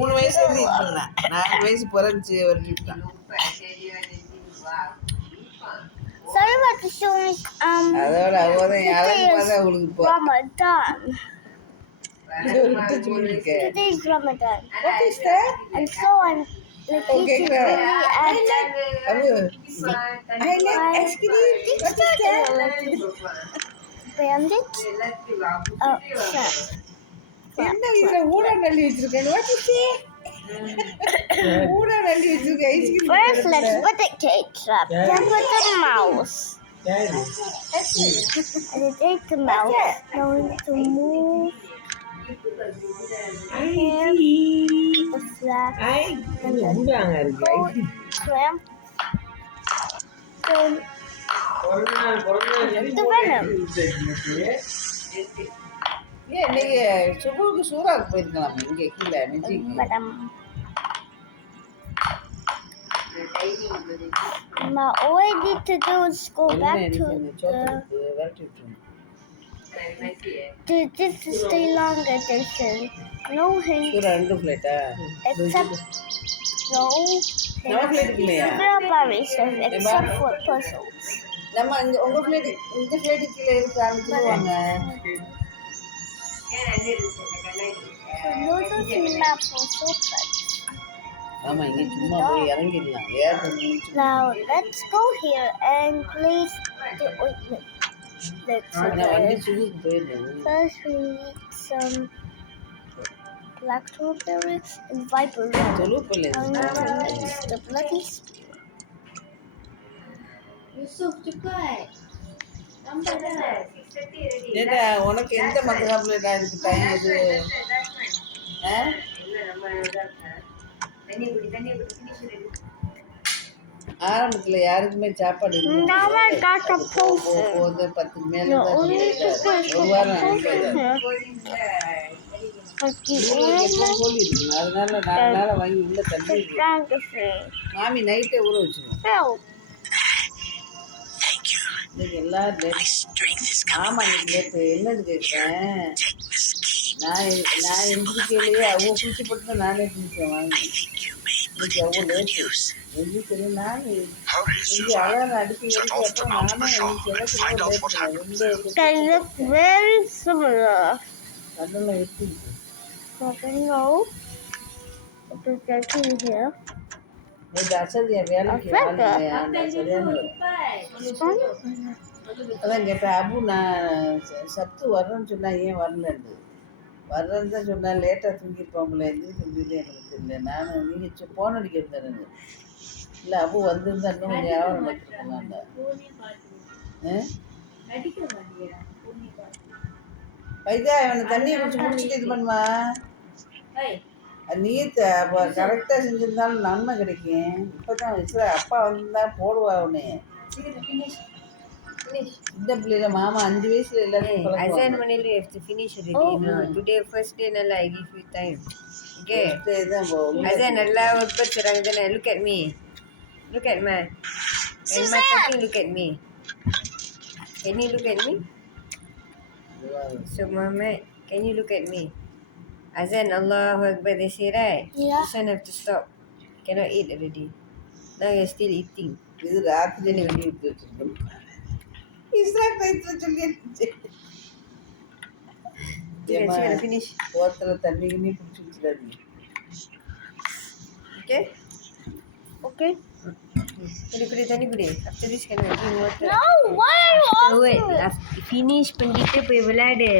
3 வயசு இருந்தேன். 4 வயசு பிறந்துச்சு விட்டான். அதோட அவதான் யாரும் பார்த்தா அவளுக்கு இப்போ Ramadan. Today is Ramadan. What is that? And so I'm like eating really I like ice cream. What is that? Bandit. Oh, snap. என்ன இதுல ஊடா நல்லி வச்சிருக்கேன். What is it? ஊடா நல்லி வச்சிருக்கேன் ice cream. First, let's put the cake trap. Then put the mouse. And take the mouse. Now we need to move him, the flag, and then clamp. Then the venom. ஏன் நீங்க சுபுக்கு சூறாக்கு போயிருக்கலாம் இங்கே கீழே நெஞ்சிக்கு. Now all I need to do is go back to this is the long edition. No hint. ரெண்டு pleated? Except no strawberry stuff except for puzzles. நம்ம உங்க பிளேட் இந்த பிளேட் கீழே இருக்கு ஆரம்பிச்சுடுவாங்க. Noodles and maple sopas. ஆமா இங்க சும்மா போய் இறங்கிடலாம். Now let's go here and place the ointment. First we need some black strawberries and viper root. I'm going to mix the bloody spear. Yusuf, cepat. Lambat dah. ஏடா உனக்கு எந்த மசாலா பிளேட்டா இருக்கு டைம் இது? ஆரம்பத்துல யாருக்குமே சாப்பாடு போது 10 மேல ஒரு வாரம் கோழி இருக்கு. அதனால 4 நாளா வாங்கி உள்ள தண்ணி மாமி நைட்டே ஊற வச்சிருவோம். எல்லாம் ஆமா நேற்று என்னன்னு கேட்டேன். நான் எந்திரிக்கையிலேயே அவங்க குளிச்சு போட்டு நானே குளிச்சேன் வாங்கி. இன்னைக்கு அவங்க லேட்டு எந்திரிக்கல. நான் இங்கே அழகாக அடிக்க அப்புறம் நானும் They look very similar. அதெல்லாம் எப்படி No. What is that in here? நேற்று அசதியா வேலைக்கு சரியான அதான் கேட்டேன். அபு நான் சத்து வர்றேன்னு சொன்னா ஏன் வரலன்னு வர்றேன்னு தான் சொன்னா. லேட்டாக தூங்கிருப்பாங்களே எந்திரிக்க முடியல எனக்கு தெரியல. நானும் நீங்கள் ஃபோன் அடிக்க இருந்தாருங்க. இல்லை அபு வந்திருந்தா இன்னும் கொஞ்சம் வியாபாரம் பார்த்துருக்கலாம்ல. வைதா இவனை தண்ணியை குடிச்சு முடிச்சுட்டு இது பண்ணுமா. நீர் கரெக்டாக செஞ்சிருந்தாலும் நன்மை கிடைக்கும். இப்போ தான் வச்சுல அப்பா வந்திருந்தா போடுவா அவனே. இந்த பிள்ளைல மாமா 5 வயசுல எல்லாரும் Azan Manil, you have to finish already. No, today first day nalla I give you time. Okay. Azan Allah Akbar serang look at me. Look at me. When my talking, look at me. Can you look at me? So Muhammad, can you look at me? Azan Allahu Akbar they say right? Yeah. This one have to stop. Cannot eat already. Now you're still eating. இது ராத்திரி வெளியே விட்டு வச்சிருக்கோம். Finish. ஒருத்தர தண்ணி பிடிச்சி வச்சிடாதீங்க. Okay? Okay. Tadi boleh. After this can drink water. No, why are you asking me? Finish pun kita boleh berlada.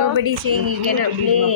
Nobody saying you cannot play.